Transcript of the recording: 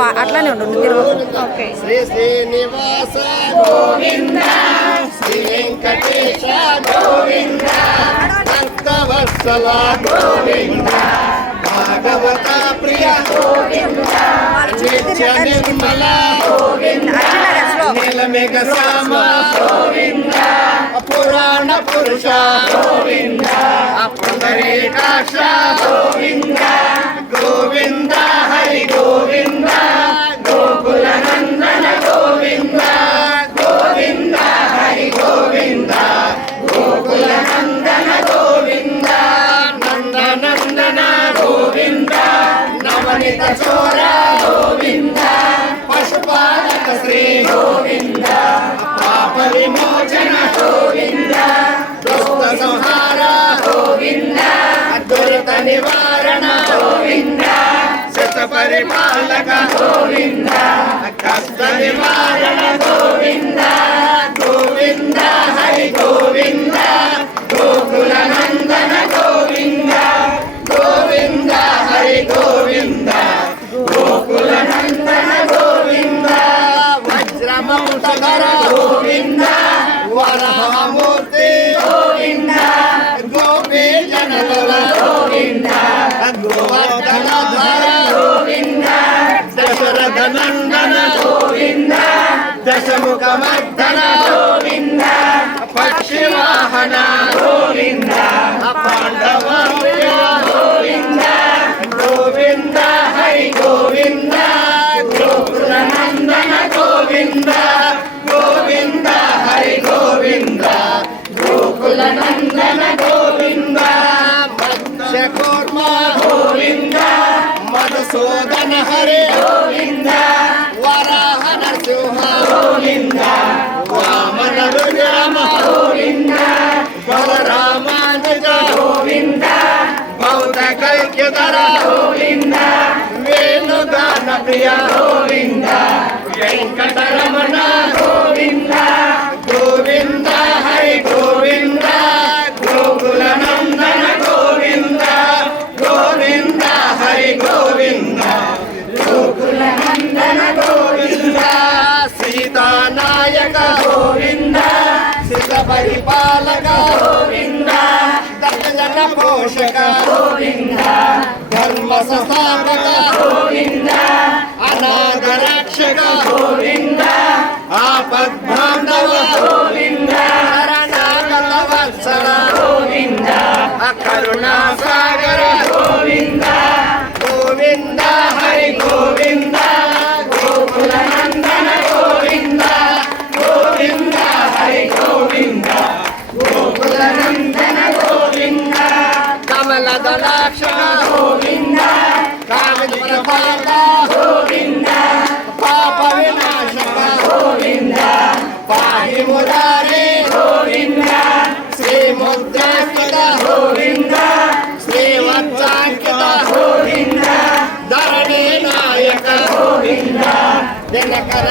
నువ్వు అట్లానే ఉండు, నువ్వు తిరగకు. ఓకే. శ్రీ శ్రీనివాస గోవింద, శ్రీ వెంకటేశ గోవింద, భక్తవత్సల గోవింద, భాగవత ప్రియ గోవింద, నిత్య నిర్మల గోవింద, నీలమేఘ శ్యామ గోవింద, పురాణ పురుష గోవింద, పుండరీకాక్ష గోవింద, గోవింద హరి గోవింద, గోకుల నందన గోవింద, గోవింద హరి గోవింద, గోకుల నందన గోవింద, నందనందన గోవింద, నవనిత చోర గోవింద, పశుపాలక శ్రీ గోవింద, పాప విమోచన గోవింద, దుష్ట సంహార గోవింద, దురిత నివారణ గోవింద, శత పరిపాలక గోవింద, కష్ట నివారణ గోవింద, గోవింద హరి గోవింద, గోకుల నందన గోవింద, గోవింద హరి గోవింద, గోకుల నందన గోవింద, వజ్రమౌతధర గోవింద, వరహమూర్తి గోవింద, గోపీ జనకుల గోవింద, గోవర్ధనధర గోవింద, దశరథ నందన గోవింద, దశముఖమర్దన గోవింద, పక్షివాహన గోవింద, పాండవ గోవింద, గోవింద హరి గోవింద, గోకుల నందన గోవింద, గోవింద హరి గోవింద, గోకుల నందన గోవింద, మత్స్యకూర్మ గోవింద, మధుసూదన హరి గోవింద, వరాహ నరసింహ గోవింద, వామన విరామ గోవింద, బలరామానుజ గోవింద, భౌత కల్కిధర గోవింద, వేణుగాన ప్రియ గోవింద, వెంకటరమణ గోవింద, గోవింద హరి గోవింద, గోకుల నందన గోవింద, గోవింద హరి గోవింద, గోకుల నందన గోవింద, సీతానాయక గోవింద, సిత పరిపాలక గోవింద, దశజన పోషక గోవింద, ధర్మ సంస్థాపక గోవింద, అనాథ రక్షక గోవింద, ఆపద్బాంధవ గోవింద, శరణాగత వత్సల గోవింద, కరుణా సాగర గోవింద, గోవింద హరి గోవింద, గోకుల నందన గోవింద, గోవింద హరి గోవింద, గోకుల నందన గోవింద, కమల దళాక్షణ గోవింద, కామిని ప్రపాల గోవింద, పాప వినాశక గోవింద, పాహి మురారి గోవింద, శ్రీ ముద్రాంకిత గోవింద, శ్రీవత్సాంకిత గోవింద, ధరణి నాయక గోవింద, దినకర